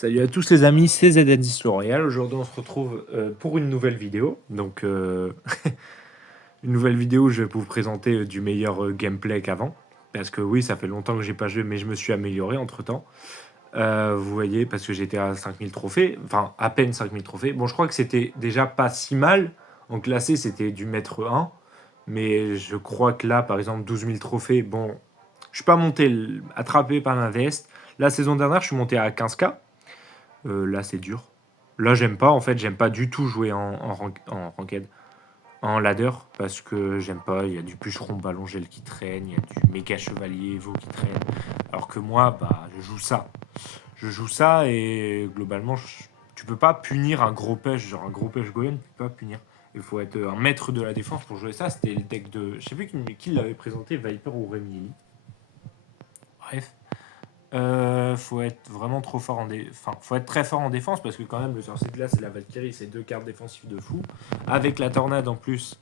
Salut à tous les amis, c'est ZN10 le Royal. Aujourd'hui, on se retrouve pour une nouvelle vidéo. Donc, une nouvelle vidéo où je vais vous présenter du meilleur gameplay qu'avant. Parce que oui, ça fait longtemps que j'ai pas joué, mais je me suis amélioré entre temps. Vous voyez, parce que j'étais à 5000 trophées, enfin à peine 5000 trophées. Bon, je crois que c'était déjà pas si mal. En classé, c'était du mètre 1. Mais je crois que là, par exemple, 12 000 trophées, bon, je suis pas monté attrapé par ma veste. La saison dernière, je suis monté à 15K. Là, c'est dur. Là, j'aime pas, en fait, j'aime pas du tout jouer en ranked, en ladder, parce que j'aime pas, il y a du bûcheron ballon gel qui traîne, il y a du méga chevalier Evo qui traîne, alors que moi, bah, je joue ça. Je joue ça et globalement, tu peux pas punir un gros pêche, genre un gros pêche Goyen, tu peux pas punir. Il faut être un maître de la défense pour jouer ça. C'était le deck de. Je sais plus qui l'avait présenté, Viper ou Rémi. Bref. Faut être vraiment trop fort enfin, faut être très fort en défense parce que quand même le sorcier de glace et la Valkyrie c'est deux cartes défensives de fou. Avec la tornade en plus,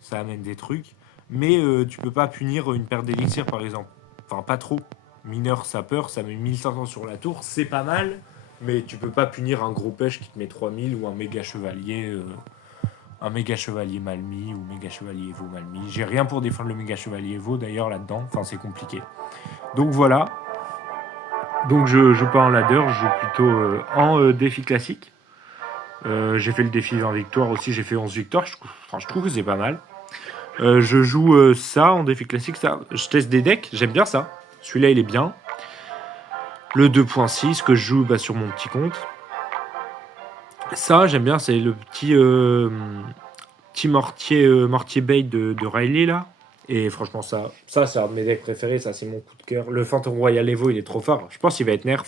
ça amène des trucs. Mais tu peux pas punir une paire d'élixir par exemple. Enfin pas trop. Mineur sapeur, ça met 1500 sur la tour, c'est pas mal. Mais tu peux pas punir un gros pêche qui te met 3000 ou un méga chevalier mal mis ou méga chevalier Evo mal mis. J'ai rien pour défendre le méga chevalier Evo d'ailleurs là-dedans. Enfin c'est compliqué. Donc voilà. Donc je joue pas en ladder, je joue plutôt en défi classique. J'ai fait le défi 20 victoires aussi, j'ai fait 11 victoires, je trouve que c'est pas mal. Je joue ça en défi classique, ça. Je teste des decks, j'aime bien ça. Celui-là il est bien. Le 2.6 que je joue sur mon petit compte. Ça j'aime bien, c'est le petit mortier bait de Riley là. Et franchement, ça c'est un de mes decks préférés, ça c'est mon coup de cœur. Le Phantom Royal Evo, il est trop fort. Je pense qu'il va être nerf.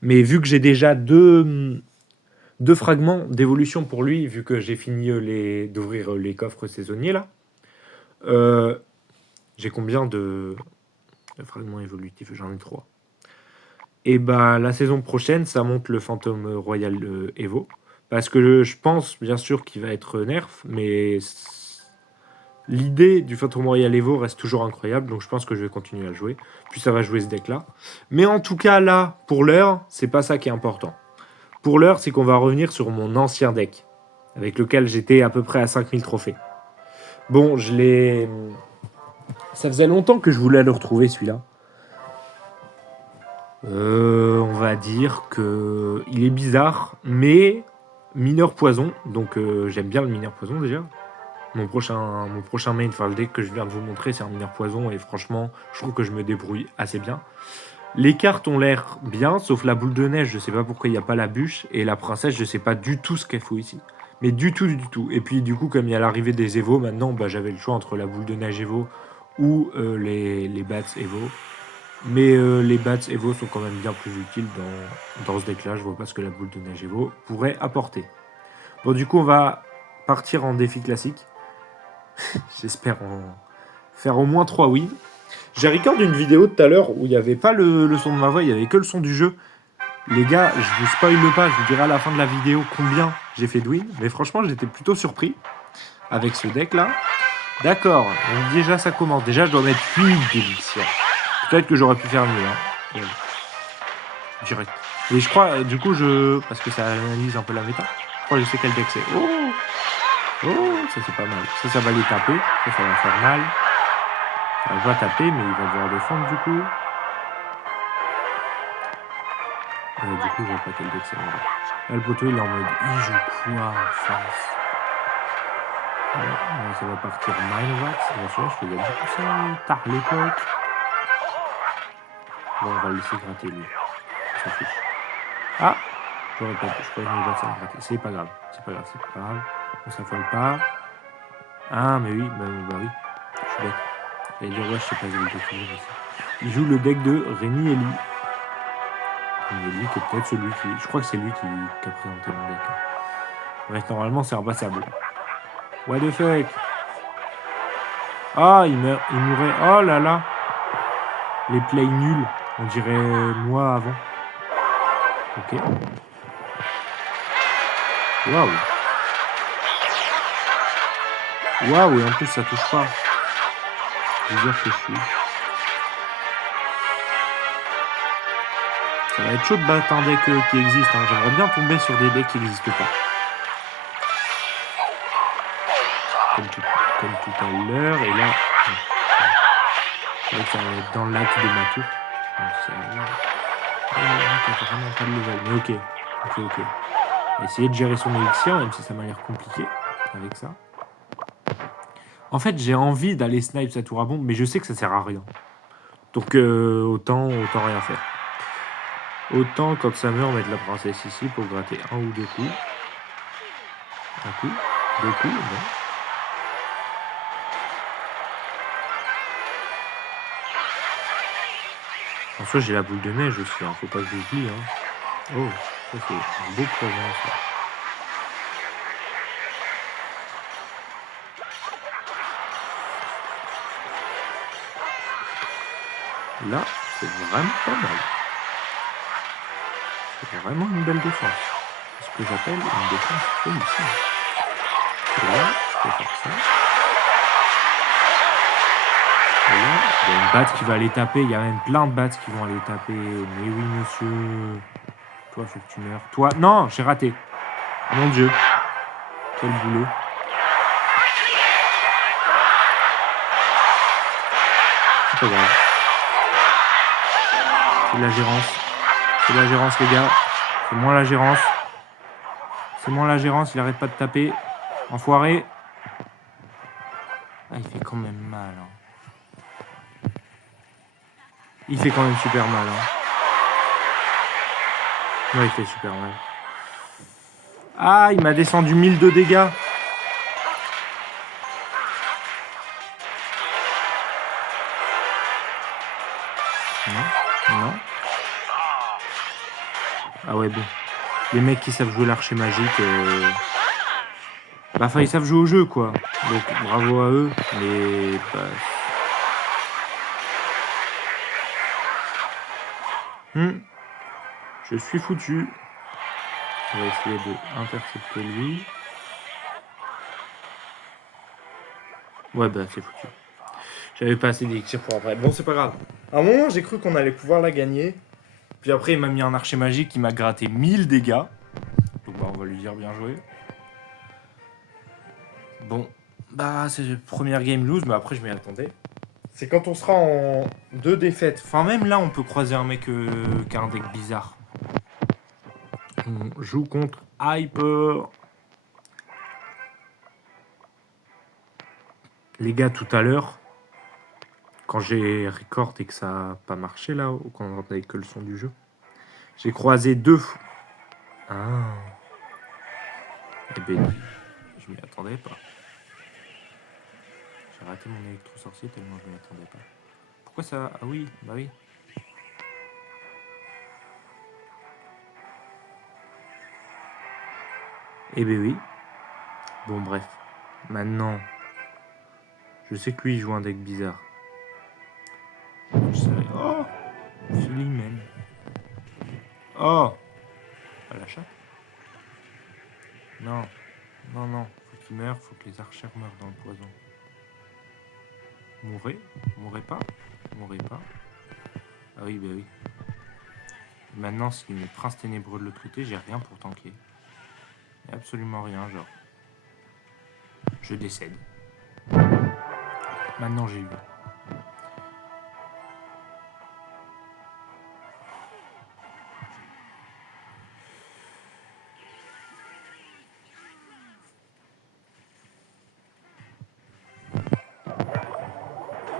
Mais vu que j'ai déjà deux fragments d'évolution pour lui, vu que j'ai fini d'ouvrir les coffres saisonniers là, euh, j'ai combien de fragments évolutifs? J'en ai 3. Et bah la saison prochaine, ça monte le Phantom Royal Evo. Parce que je pense bien sûr qu'il va être nerf, mais l'idée du Phantom Royal Evo reste toujours incroyable, donc je pense que je vais continuer à jouer. Puis ça va jouer ce deck-là. Mais en tout cas, là, pour l'heure, c'est pas ça qui est important. Pour l'heure, c'est qu'on va revenir sur mon ancien deck, avec lequel j'étais à peu près à 5000 trophées. Bon, je l'ai. Ça faisait longtemps que je voulais le retrouver, celui-là. On va dire que il est bizarre, mais mineur poison, donc j'aime bien le mineur poison déjà. Mon prochain main, enfin le deck que je viens de vous montrer, c'est un mineur poison et franchement, je trouve que je me débrouille assez bien. Les cartes ont l'air bien, sauf la boule de neige, je sais pas pourquoi il n'y a pas la bûche, et la princesse, je sais pas du tout ce qu'elle fout ici. Mais du tout, du tout. Et puis du coup, comme il y a l'arrivée des Evo, maintenant, bah, j'avais le choix entre la boule de neige Evo ou les bats Evo. Mais les bats Evo sont quand même bien plus utiles dans ce deck-là. Je vois pas ce que la boule de neige Evo pourrait apporter. Bon, du coup, on va partir en défi classique. J'espère en faire au moins 3 wins. J'ai recordé une vidéo tout à l'heure où il n'y avait pas le son de ma voix, il n'y avait que le son du jeu. Les gars, je vous spoil pas, je vous dirai à la fin de la vidéo combien j'ai fait de win. Mais franchement, j'étais plutôt surpris avec ce deck là. D'accord, donc déjà ça commence. Déjà, je dois mettre 8 d'élixir. Peut-être que j'aurais pu faire mieux. Hein. Direct. Et je crois, du coup, parce que ça analyse un peu la méta, je crois que je sais quel deck c'est. Oh, oh, ça c'est pas mal. Ça va les taper. Ça va faire mal. Il va taper, mais il va devoir défendre du coup. Du coup, je vois pas quel deck c'est. Là, le poteau, il est en mode il joue quoi en face? Ça va partir Mindwax. Bien sûr, je faisais beaucoup ça tard l'époque. Bon, on va le laisser gratter lui. On s'en fiche. Ah! Je répète, je crois que Mindwax a gratté. C'est pas grave. C'est pas grave. On s'affole pas. Ah, mais oui, bah oui. Je suis bête. J'allais dire, ouais, je sais pas, j'ai le deck aussi. Il joue le deck de Rémi Eli. Rémi Eli, qui est peut-être celui qui. Je crois que c'est lui qui a présenté mon deck. Bref, normalement, c'est impassable. What the fuck? Ah, il mourait. Oh là là. Les plays nuls. On dirait moi avant. Ok. Waouh. Waouh, et en plus, ça touche pas. Je veux dire que je suis. Ça va être chaud de battre un deck qui existe. Hein. J'aimerais bien tomber sur des decks qui n'existent pas. Comme tout à l'heure. Et là, c'est vrai que ça va être dans le lac de ma tour. Donc ça vraiment pas de level. Mais ok. On va essayer de gérer son élixir, même si ça m'a l'air compliqué avec ça. En fait, j'ai envie d'aller snipe sa tour à bombe, mais je sais que ça sert à rien. Donc autant rien faire. Autant quand ça meurt mettre la princesse ici pour gratter un ou deux coups. Un coup, deux coups, bon. En soi, j'ai la boule de neige aussi, hein. Faut pas que j'oublie. Hein. Oh, ça c'est un beau projet, ça. Là, c'est vraiment pas mal. C'est vraiment une belle défense. Ce que j'appelle une défense réussie. Et là, je peux faire ça. Et là, il y a une batte qui va aller taper. Il y a même plein de battes qui vont aller taper. Mais oui, monsieur. Toi, faut que tu meurs. Toi, non, j'ai raté. Mon Dieu. Quel boulot. C'est pas grave. C'est de la gérance. C'est de la gérance, les gars. C'est moins la gérance. C'est moins la gérance. Il arrête pas de taper. Enfoiré. Ah, il fait quand même mal. Hein. Il fait quand même super mal. Hein. Ouais, il fait super mal. Ah, il m'a descendu 1000 de dégâts. Non. Ah ouais, bon. Les mecs qui savent jouer l'archer magique, bah, ils savent jouer au jeu, quoi. Donc, bravo à eux. Mais, bah... Je suis foutu. On va essayer de intercepter lui. Ouais, bah, c'est foutu. J'avais pas assez d'élixir pour après. Bon, c'est pas grave. À un moment, j'ai cru qu'on allait pouvoir la gagner. Puis après, il m'a mis un archer magique qui m'a gratté 1000 dégâts. Donc, bah, on va lui dire bien joué. Bon, bah, c'est la première game lose, mais après, je m'y attendais. C'est quand on sera en 2 défaites. Enfin, même là, on peut croiser un mec qui a un deck bizarre. On joue contre Hyper. Les gars, tout à l'heure, quand j'ai record et que ça n'a pas marché, là, ou quand on n'entendait que le son du jeu, j'ai croisé 2 fois. Ah. Eh ben, je m'y attendais pas. J'ai raté mon électro-sorcier tellement je m'y attendais pas. Pourquoi ça... Ah oui, bah oui. Eh ben oui. Bon, bref. Maintenant, je sais que lui, il joue un deck bizarre. Je savais... Oh, Philly, oh, pas la chatte. Non. Faut qu'il meure, faut que les archers meurent dans le poison. Mourrez pas. Ah oui, bah oui. Maintenant, s'il met Prince Ténébreux de l'autre côté, j'ai rien pour tanker. Absolument rien, genre. Je décède. Maintenant, j'ai eu.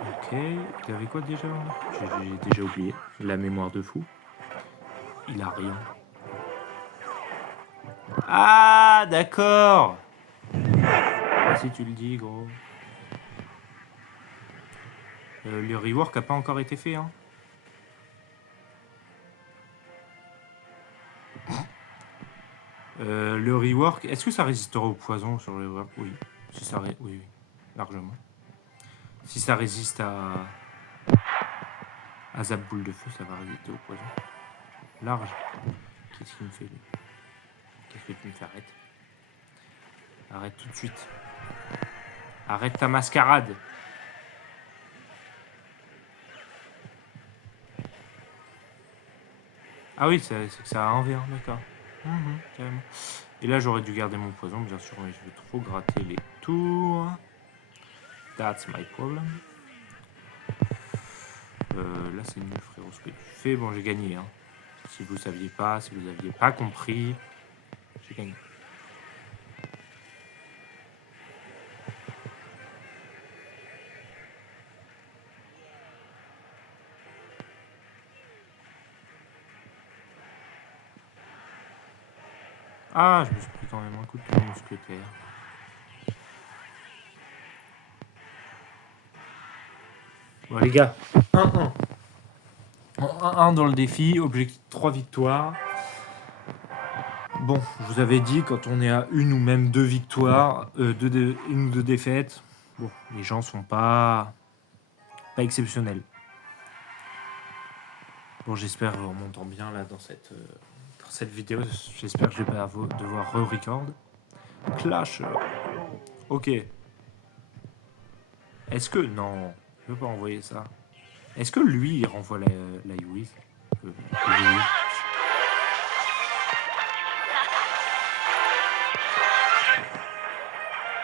Ok, il avait quoi déjà? J'ai déjà oublié. La mémoire de fou. Il a rien. Ah, d'accord. Si tu le dis, gros. Le rework a pas encore été fait, hein. Le rework, est-ce que ça résistera au poison sur le rework? Oui. Si ça oui, largement. Si ça résiste à Zap Boule de Feu, ça va résister au poison. Large. Qu'est-ce qu'il me fait, lui? Qu'est-ce que tu me fais? Arrête tout de suite. Arrête ta mascarade. Ah oui, c'est que ça a 1v1, d'accord. Carrément. Et là, j'aurais dû garder mon poison, bien sûr, mais je vais trop gratter les tours. That's my problem. Là, c'est nul, frérot, ce que tu fais. Bon, j'ai gagné. Hein. Si vous saviez pas, si vous aviez pas compris, j'ai gagné. Ah, je me suis pris quand même un coup de pied mousquetaire. Bon, les gars, 1-1. 1-1 dans le défi, objectif 3 victoires. Bon, je vous avais dit, quand on est à une ou même 2 victoires, une ou deux défaites, bon, les gens sont pas exceptionnels. Bon, j'espère, on m'entend bien là dans cette vidéo, j'espère que je vais pas devoir re-record. Clash. Ok. Est-ce que... Non, je veux pas envoyer ça. Est-ce que lui, il renvoie la Yuiz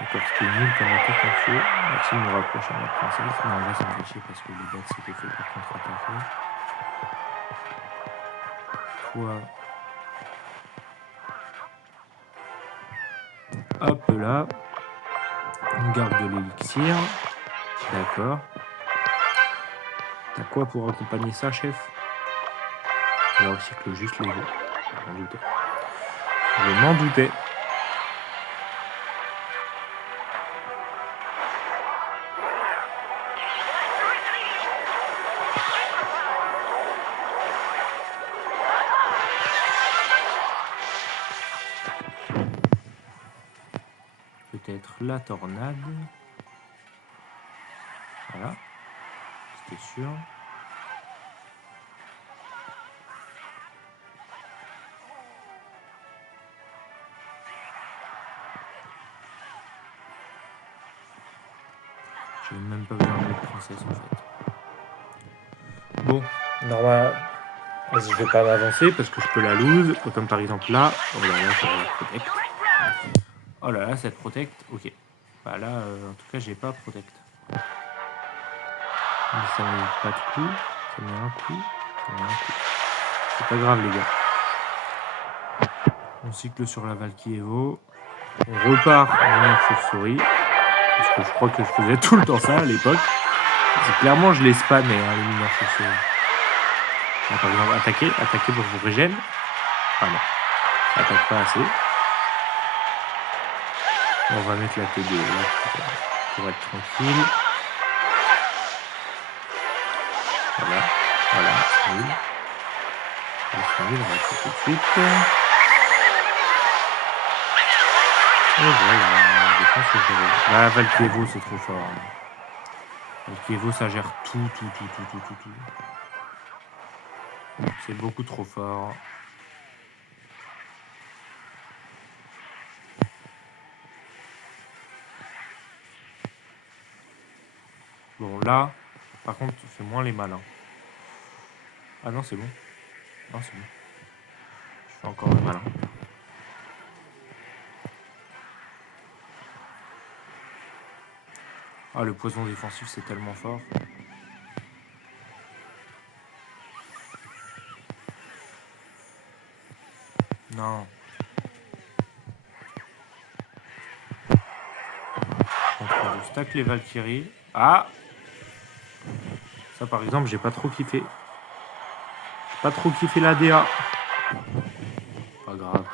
D'accord, c'était nul comme attaque en feu. Maxime me rapproche à la princesse. Non, là, ça me fait chier parce que les bêtes, c'était fait pour contre-attaquer. Toi... Hop là. On garde de l'élixir. D'accord. T'as quoi pour accompagner ça, chef? Alors, recycle juste les jeux. Je m'en doutais. Je m'en doutais. Peut-être la tornade. Voilà. C'était sûr. J'ai même pas besoin de mettre princesse en fait. Bon, normal. Je vais pas m'avancer parce que je peux la lose. Comme par exemple là. Oh là là, ça va protect. Oh là là, cette protect. Ok. Bah là, en tout cas, j'ai pas protect. Mais ça met pas de coup. Ça met un coup. Ça met un coup. C'est pas grave, les gars. On cycle sur la Valky Evo. On repart en mineur chauve-souris. Parce que je crois que je faisais tout le temps ça à l'époque. C'est clairement, je les spammais, hein, les mineurs chauve-souris. Par exemple, attaquer pour vous régène. Ah non, ça attaque pas assez. On va mettre la T2 pour être tranquille. Voilà, c'est nul. C'est nul, on va le faire tout de suite. Et voilà, je pense que je vais... Là, Valky Evo, c'est trop fort. Valky Evo, ça gère tout. C'est beaucoup trop fort. Bon, là, par contre, fais moins les malins. Ah non, c'est bon. Non, c'est bon. Je fais encore le malin. Ah, le poison défensif, c'est tellement fort. Non. Donc, je stack les Valkyries. Ah! Ça, par exemple, j'ai pas trop kiffé. Pas trop kiffé la DA. Pas grave.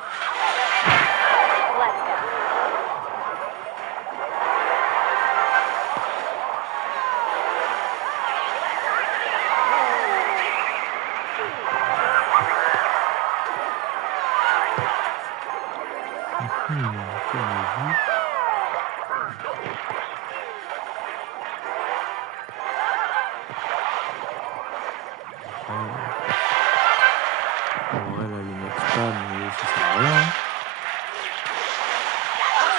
En vrai, là, les mecs spam, mais ça sert à rien.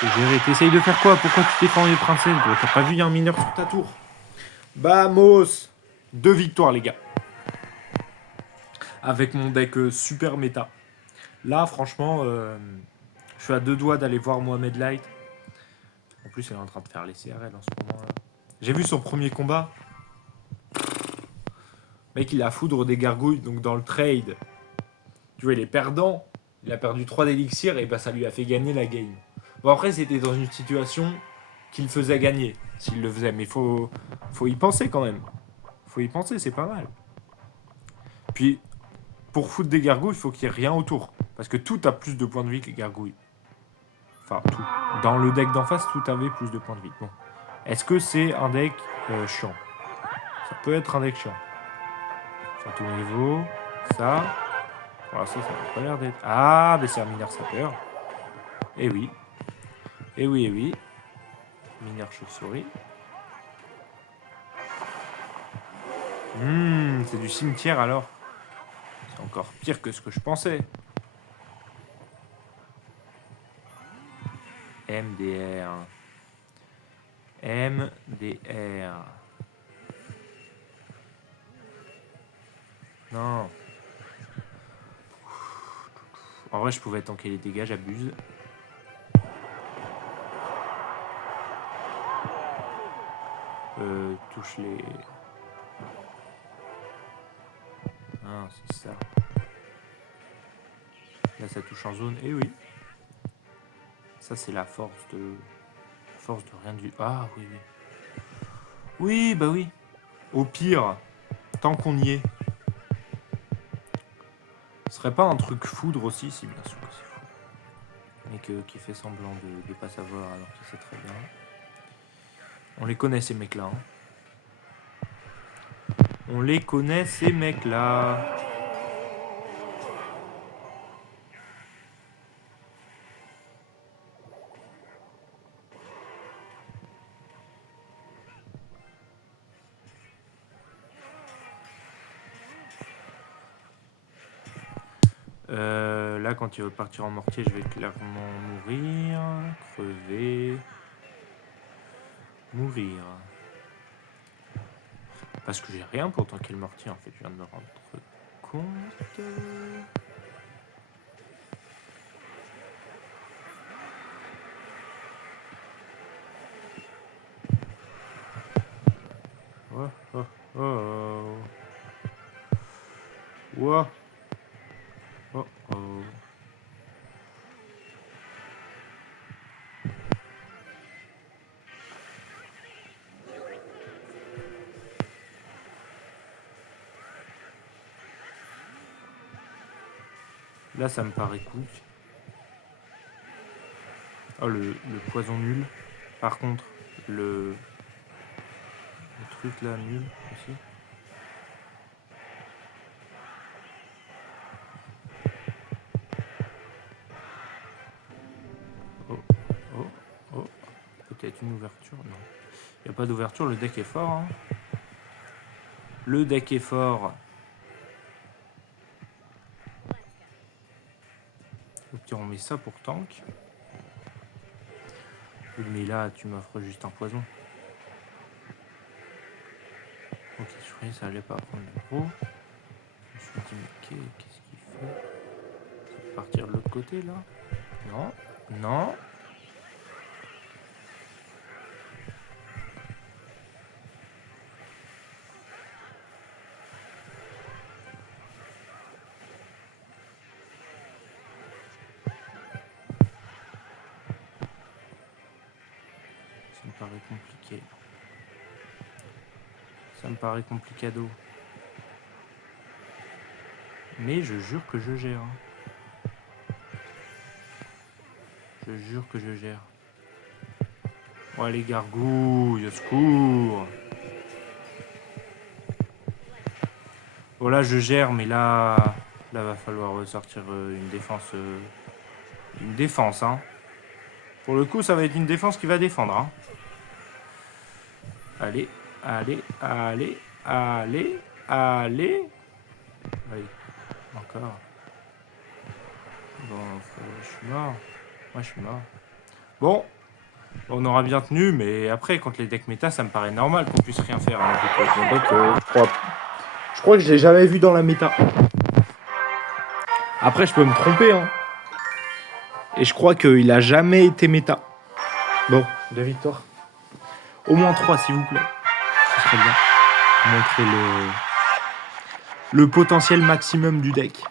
C'est géré. T'essayes de faire quoi? Pourquoi tu défends les princesses? T'as pas vu, il y a un mineur sur ta tour. Vamos! 2 victoires, les gars. avec mon deck super méta. Là, franchement, je suis à 2 doigts d'aller voir Mohamed Light. En plus, elle est en train de faire les CRL en ce moment. Là. J'ai vu son premier combat. Mec, il a foudre des gargouilles, donc dans le trade. Tu vois, il est perdant. Il a perdu 3 d'élixir et bah, ça lui a fait gagner la game. Bon, après, c'était dans une situation qu'il faisait gagner, s'il le faisait. Mais faut y penser quand même. Faut y penser, c'est pas mal. Puis, pour foutre des gargouilles, il faut qu'il n'y ait rien autour. Parce que tout a plus de points de vie que les gargouilles. Enfin, tout. Dans le deck d'en face, tout avait plus de points de vie. Bon. Est-ce que c'est un deck chiant? Ça peut être un deck chiant. Sur tout niveau. Ça. Voilà, ça n'a pas l'air d'être... Ah, mais c'est un mineur sapeur. Eh oui. Eh oui, eh oui. Mineur chauve-souris. C'est du cimetière alors. C'est encore pire que ce que je pensais. MDR. MDR. Non. En vrai, je pouvais tanker les dégâts, j'abuse. Touche les... Ah, c'est ça. Là, ça touche en zone. Eh oui. Ça, c'est la force de... Force de rien du... Ah, oui, oui. Oui, bah oui. Au pire, tant qu'on y est. Ce serait pas un truc foudre aussi, si bien sûr que c'est foudre. Mais qui fait semblant de ne pas savoir alors qu'il sait très bien. On les connaît ces mecs-là. Hein. On les connaît ces mecs-là. Là, quand il va partir en mortier, je vais clairement mourir, crever, mourir. Parce que j'ai rien pour tanker le mortier, en fait, je viens de me rendre compte. Oh, oh, oh. Wow. Oh, oh. Là, ça me paraît cool. Oh, le poison nul. Par contre, le truc là, nul aussi. Oh, oh, oh. Peut-être une ouverture. Non. Il n'y a pas d'ouverture, le deck est fort. Hein. Le deck est fort. Au pire, on met ça pour tank. Mais là, tu m'offres juste un poison. Ok, je croyais que ça allait pas prendre le gros. Je me suis dit, mais qu'est-ce qu'il fait? Ça peut partir de l'autre côté, là? Non, non. Ça me paraît compliqué. Ça me paraît complicado. Mais je jure que je gère. Je jure que je gère. Ouais, les gargouilles, au secours. Voilà, je gère, mais là va falloir sortir une défense. Une défense, hein. Pour le coup, ça va être une défense qui va défendre, hein. Allez, allez, allez, allez, allez. Allez, encore. Bon, je suis mort. Moi, je suis mort. Bon, on aura bien tenu, mais après, contre les decks méta, ça me paraît normal qu'on puisse rien faire. Hein, donc, je crois que je l'ai jamais vu dans la méta. Après, je peux me tromper, hein. Et je crois qu'il a jamais été méta. Bon, 2 victoires. Au moins 3, s'il vous plaît. Ce serait bien. Montrer le potentiel maximum du deck.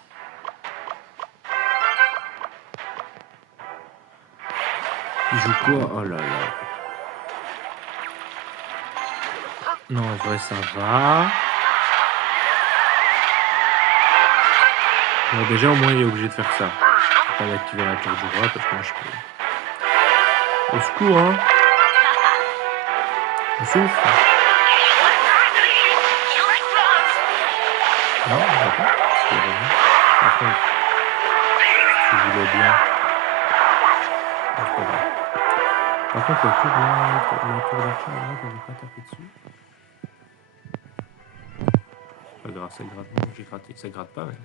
Il joue quoi? Oh là là. Non, en vrai, ça va. Bon, déjà, au moins, il est obligé de faire ça. Je vais pas d'activer la carte du roi parce que moi, je peux. Au secours, hein. On souffle. Non, d'accord. C'est bon. Par contre, si je voulais bien. Non, c'est pas grave. Par contre, la tour d'archer, là, je n'avais pas tapé dessus. Pas grave, ça gratte. Non, j'ai gratté. Ça gratte pas, mais.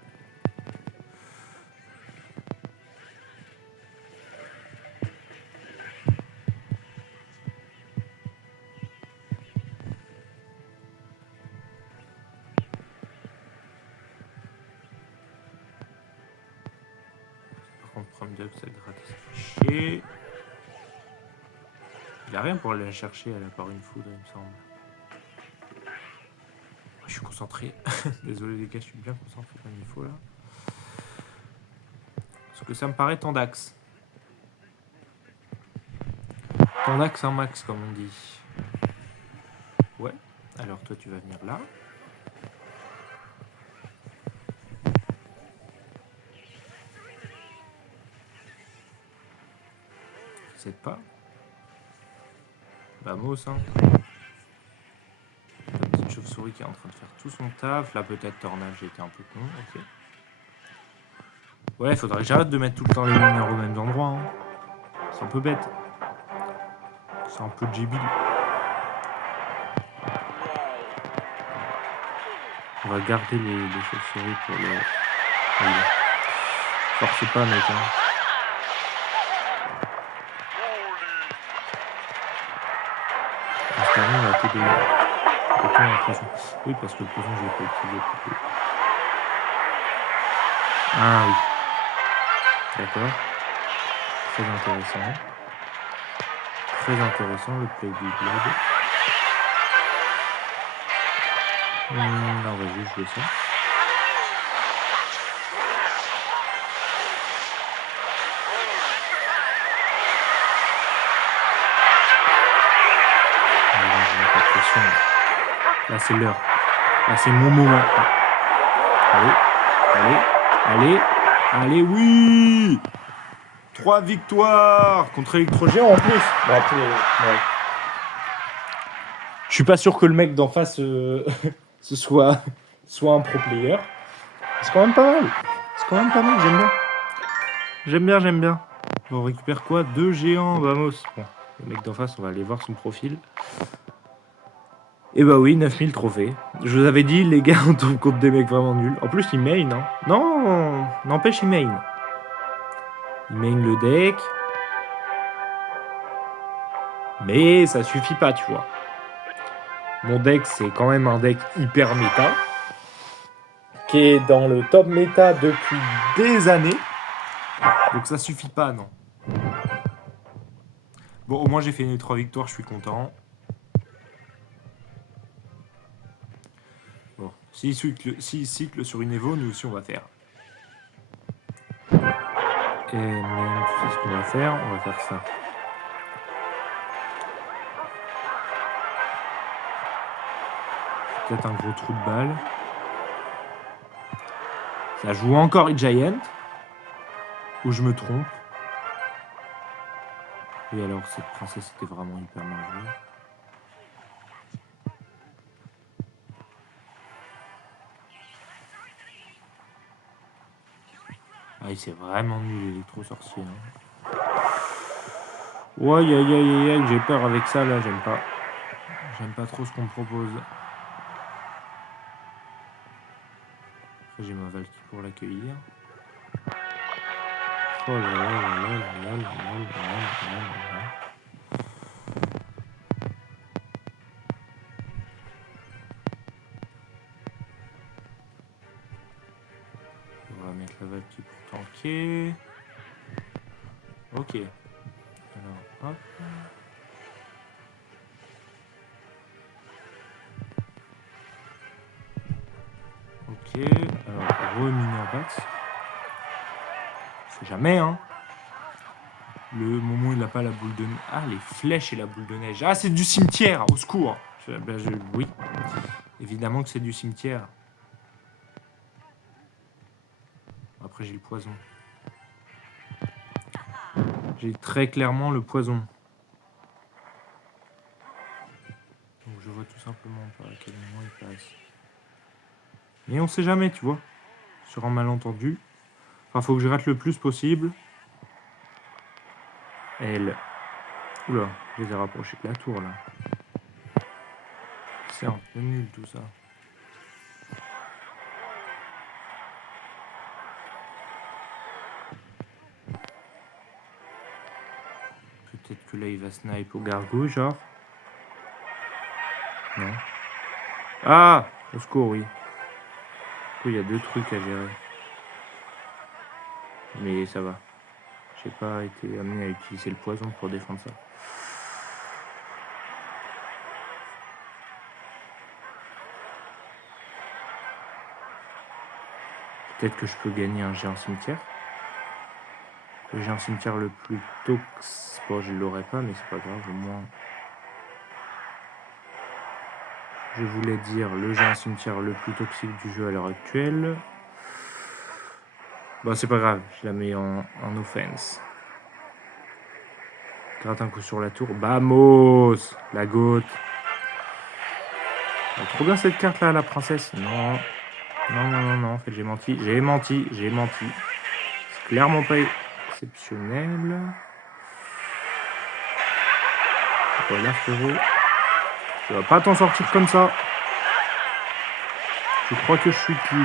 Par contre, Prime Duck, ça gratte, ça fait chier. Il a rien pour aller la chercher, elle a part une foudre, il me semble. Je suis concentré. Désolé les gars, je suis bien concentré comme il faut là. Parce que ça me paraît Tandax. Tandax un max comme on dit. Ouais. Alors toi tu vas venir là. C'est pas. Vamos hein. La petite chauve-souris qui est en train de faire tout son taf. Là peut-être Tornade, j'ai été un peu con. Ok. Ouais, faudrait que j'arrête de mettre tout le temps les mineurs au même endroit. Hein. C'est un peu bête. C'est un peu débile. On va garder les chauves-souris pour le... Oui. Force pas mec. Hein. On va tout donner. Oui, parce que le poison, je l'ai pas utilisé plutôt. Ah oui. D'accord. Très intéressant. Très intéressant le play du blood. Non, vas-y, je veux ça. Là, c'est l'heure. Là, c'est mon moment. Allez, oui 3 victoires contre Electrogéant en plus. Bon, après, ouais. Je suis pas sûr que le mec d'en face ce soit un pro player. C'est quand même pas mal. J'aime bien. On récupère quoi? 2 géants, vamos. Bon, le mec d'en face, on va aller voir son profil. Et bah oui, 9000 trophées. Je vous avais dit, les gars, on tombe contre des mecs vraiment nuls. En plus, ils main, hein. Non, n'empêche, ils main. Ils main le deck. Mais ça suffit pas, tu vois. Mon deck, c'est quand même un deck hyper méta. Qui est dans le top méta depuis des années. Donc ça suffit pas, non. Bon, au moins, j'ai fait mes 3 victoires, je suis content. Bon, s'il cycle sur une Evo, nous aussi on va faire. Et même, tu sais ce qu'on va faire? On va faire ça. Peut-être un gros trou de balle. Ça joue encore Giant. Ou je me trompe. Et alors, cette princesse était vraiment hyper mal jouée. Ah, il c'est vraiment nul, l'électro-sorcier. Hein. Ouais, j'ai peur avec ça, là, j'aime pas. J'aime pas trop ce qu'on me propose. Après, j'ai ma Valky pour l'accueillir. Oh là là là là là là là là là. On va mettre la Valky pour Ok. Ok. Alors, hop. Ok. Alors, re-mineur Bax. C'est jamais, hein. Le moment où il n'a pas la boule de neige. Ah, les flèches et la boule de neige. Ah, c'est du cimetière. Au secours. Oui. Évidemment que c'est du cimetière. Après, j'ai le poison. J'ai très clairement le poison. Donc je vois tout simplement pas à quel moment il passe. Mais on sait jamais, tu vois. Sur un malentendu. Enfin, faut que je rate le plus possible. Elle. Oula, je les ai rapprochés de la tour là. C'est un peu nul tout ça. Peut-être que là il va snipe au gargouille, genre. Non. Ah, au secours, oui. Il y a 2 trucs à gérer. Mais ça va. J'ai pas été amené à utiliser le poison pour défendre ça. Peut-être que je peux gagner un géant cimetière. Le géant cimetière le plus tox. Bon, je l'aurais pas, mais c'est pas grave, au moins. Je voulais dire le géant cimetière le plus toxique du jeu à l'heure actuelle. Bon, c'est pas grave, je la mets en offense. Gratte un coup sur la tour. Vamos! La goutte. Oh, trop bien cette carte là, la princesse. Non. Non. En fait, j'ai menti. C'est clairement pas exceptionnel. Voilà, frérot. Tu vas pas t'en sortir comme ça. Je crois que je suis qui?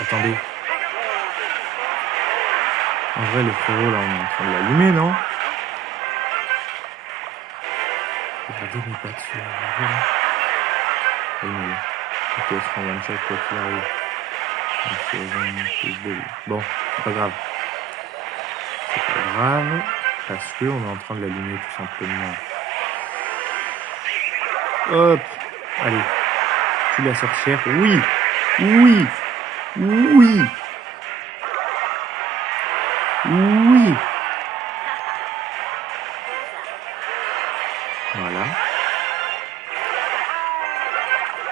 Attendez. En vrai, le frérot, là, on est en train de l'allumer, non? Regardez mes pas dessus. Ok, c'est un one shot quoi qu'il arrive. Bon, c'est pas grave. C'est pas grave. Parce qu'on est en train de l'allumer tout simplement. Hop. Allez. Tue la sorcière. Oui. Voilà.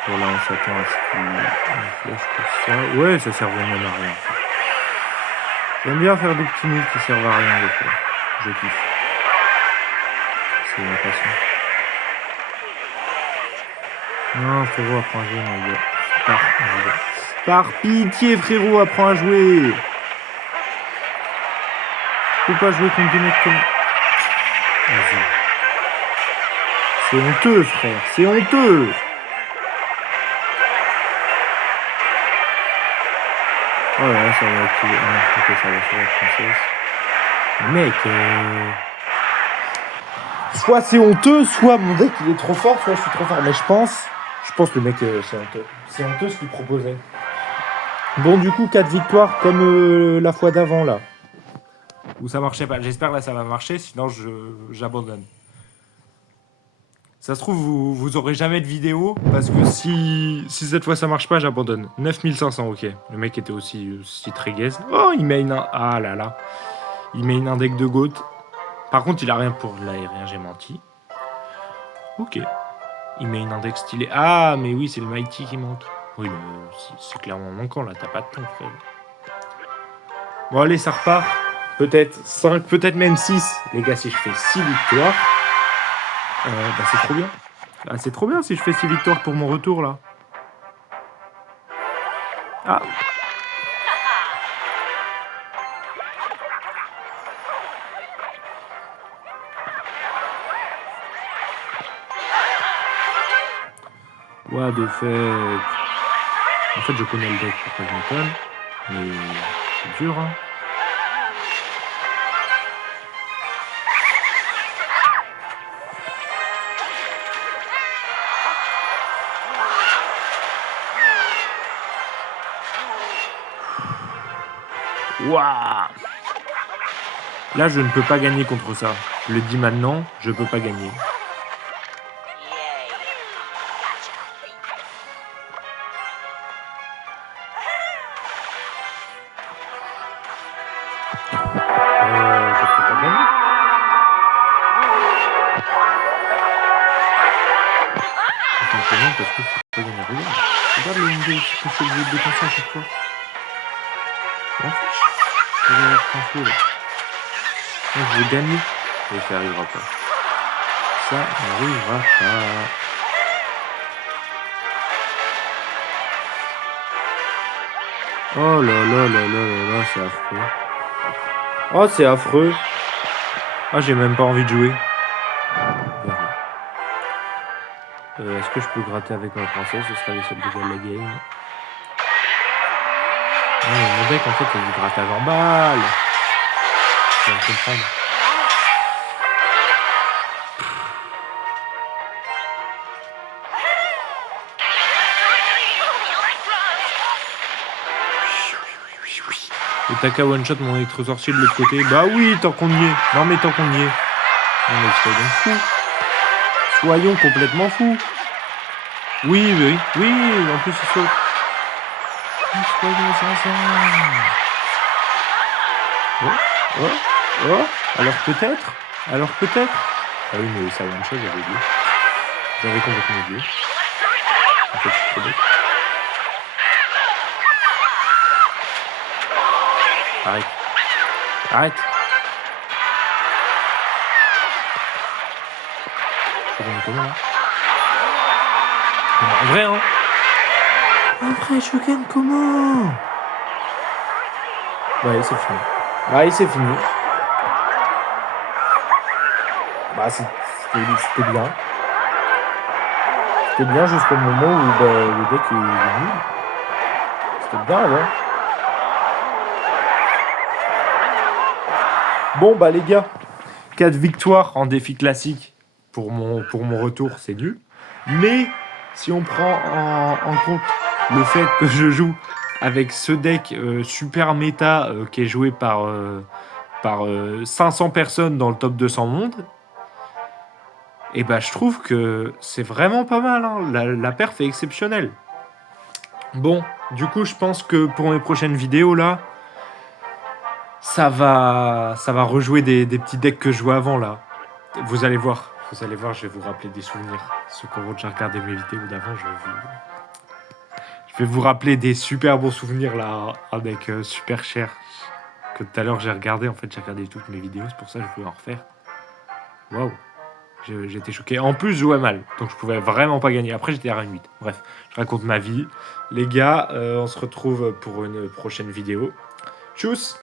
Bon là on s'attend à ce qu'il flèche tout ça. Ouais, ça sert vraiment à rien. J'aime bien faire des petits moves qui servent à rien des fois. Je kiffe. C'est ma passion. Non frérot, apprends à jouer, mon gars. Par pitié frérot, apprends à jouer. Faut pas jouer contre des mecs comme... Vas-y. C'est honteux frère, c'est honteux. Oh là là, ça va être... Ah non, ok, ça va sur la princesse. Mec, soit c'est honteux, soit mon deck il est trop fort, soit je suis trop fort. Mais je pense que le mec c'est honteux. C'est honteux ce qu'il proposait. Bon, du coup, 4 victoires comme la fois d'avant là. Où ça marchait pas. J'espère là ça va marcher, sinon j'abandonne. Ça se trouve, vous aurez jamais de vidéo, parce que si cette fois ça marche pas, j'abandonne. 9500, ok. Le mec était aussi très gaze. Oh, il main un... Ah là là. Il main un deck de GOAT. Par contre, il a rien pour l'aérien, j'ai menti. Ok. Il main un deck stylé. Ah, mais oui, c'est le Mighty qui manque. Oui, mais c'est clairement manquant, là. T'as pas de temps, frère. Bon, allez, ça repart. Peut-être 5, peut-être même 6. Les gars, si je fais 6 victoires, bah c'est trop bien. Ah, c'est trop bien si je fais 6 victoires pour mon retour, là. Ah. What the fuck. En fait, je connais le deck, pourquoi je m'étonne. Mais c'est dur, hein. Waouh! Là, je ne peux pas gagner contre ça. Je le dis maintenant, je peux pas gagner. Je peux pas gagner. Tout simplement parce que je peux pas gagner. Regarde le nombre de que je suis obligé de dépenser à chaque fois. Je m'en fiche. Je vais être un fou là. Moi, je veux gagner. Et ça n'arrivera pas. Ça n'arrivera pas. Oh là là là là là là, c'est affreux. Oh, c'est affreux. Ah, j'ai même pas envie de jouer. Est-ce que je peux gratter avec ma princesse? Ce sera les seuls dégâts de la game. Non, mais mon deck, en fait, c'est du grattage en balle. Je viens de comprendre. Et Taka one-shot mon électro-sorcier de l'autre côté. Bah oui, tant qu'on y est. Non, mais tant qu'on y est. Non, mais soyons fous. Soyons complètement fous. Oui, oui, oui, en plus il saute. Soyons sincères. Oh, oh, oh. Alors peut-être. Ah oui, mais ça one-shot, j'avais oublié. J'avais complètement oublié. En fait, c'est trop bête. Arrête. Arrête. Je gagne comment là? En vrai, hein? En vrai, je gagne comment? Ouais, c'est fini. Ouais, c'est fini. Bah, c'était bien. C'était bien jusqu'au moment où le deck est nul. C'était bien, ouais. Bon, bah, les gars, 4 victoires en défi classique pour mon retour, c'est nul. Mais si on prend en compte le fait que je joue avec ce deck super méta qui est joué par 500 personnes dans le top 200 monde, et bah je trouve que c'est vraiment pas mal, hein. La perf est exceptionnelle. Bon, du coup je pense que pour mes prochaines vidéos là, ça va rejouer des petits decks que je jouais avant là. Vous allez voir, je vais vous rappeler des souvenirs. Ceux qui ont déjà regardé mes vidéos d'avant, je vais vous rappeler des super bons souvenirs là, un deck super cher. Que tout à l'heure j'ai regardé, en fait j'ai regardé toutes mes vidéos, c'est pour ça que je voulais en refaire. Waouh, j'étais choqué. En plus je jouais mal, donc je pouvais vraiment pas gagner. Après j'étais RN8. Bref, je raconte ma vie. Les gars, on se retrouve pour une prochaine vidéo. Tchuss!